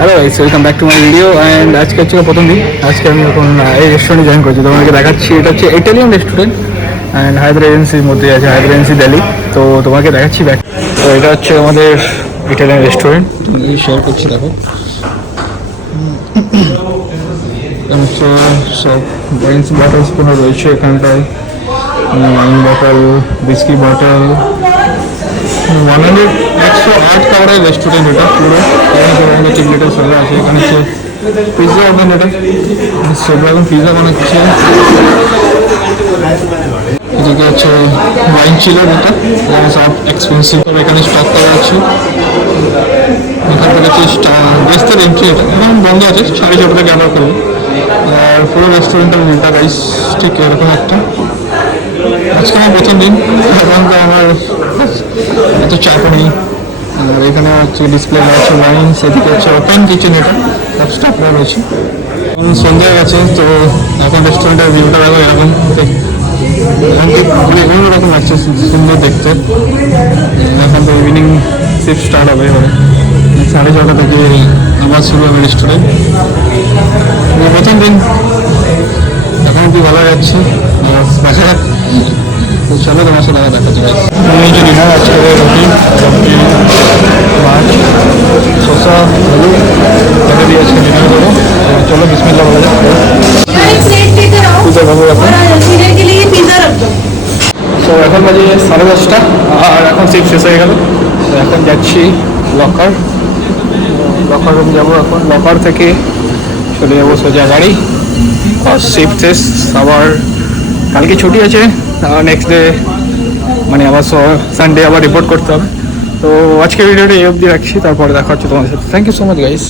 Hello guys, welcome back to my video. And আজকে হচ্ছে প্রথম দিন। আজকে আমি এখন এই রেস্টুরেন্টে জয়েন করছি, তোমাকে দেখাচ্ছি। এটা হচ্ছে ইটালিয়ান রেস্টুরেন্ট অ্যান্ড হায়দ্রা এজেন্সির মধ্যে আছে, হায়দ্রা এজেন্সি দিল্লি। তো তোমাকে দেখাচ্ছি ব্যাক। তো এটা হচ্ছে আমাদের ইটালিয়ান রেস্টুরেন্ট, তোমাকে শেয়ার করছি। দেখো হচ্ছে সব ড্রিঙ্কস বটলসগুলো রয়েছে এখানটায়, ওয়াইন বটল, বিস্কি বটল। 108 কাভারের রেস্টুরেন্ট এটা পুরো। এখানে টিকলেটের সব আছে। এখানে হচ্ছে পিৎজা ওভেন, এটা সব রকম পিৎজা বানাচ্ছে। এদিকে হচ্ছে ওয়াইন চিলার, এটা সব এক্সপেন্সিভ, এখানে স্টক করা আছে। এখান থেকে হচ্ছে গেস্টের এন্ট্রি, এটা এখন বন্ধ আছে, 6:30 থেকে আমরা করবো। আর পুরো রেস্টুরেন্টের ভিউটা গাইস ঠিক এরকম একটা। আজকে আমার প্রথম দিন, এখন তো আমার এত চাপ নেই। আর এখানে হচ্ছে ডিসপ্লে আছে ওয়াইন, সেদিকে হচ্ছে ওপেন কিচেন, এটা সব স্টাফ রয়েছে। এখন সন্ধ্যা হয়ে গেছে, তো এখন রেস্টুরেন্টের ভিউটা দেখো এরকম, অন্যরকম লাগছে, সুন্দর দেখতে। এখন তো ইভিনিং শিফট স্টার্ট হবে, এবারে 6:30 থেকে আবার শুরু হবে রেস্টুরেন্ট। প্রথম দিন, এখন কি ভালো যাচ্ছে। চলো তোমার সাথে দেখাচ্ছি। ডিনার আজকে রুটি মাছ শসা আলু দেখা দিয়ে আজকে ডিনার করবো। চলো বিসমিল্লাহ বলা যাক। পিজা খাবো এখন। তো এখন বাজে 10:30, আর এখন শিফট শেষ হয়ে গেল। তো এখন যাচ্ছি লকার রুম যাবো। এখন লকার থেকে চলে যাবো সোজা গাড়ি। শিফট শেষ, আবার কালকে ছুটি আছে, নেক্সট ডে মানে আবার সানডে আবার রিপোর্ট করতে হবে। তো আজকে ভিডিওটা এই অবধি রাখছি, তারপরে দেখা হচ্ছে তোমাদের সাথে। Thank you so much guys.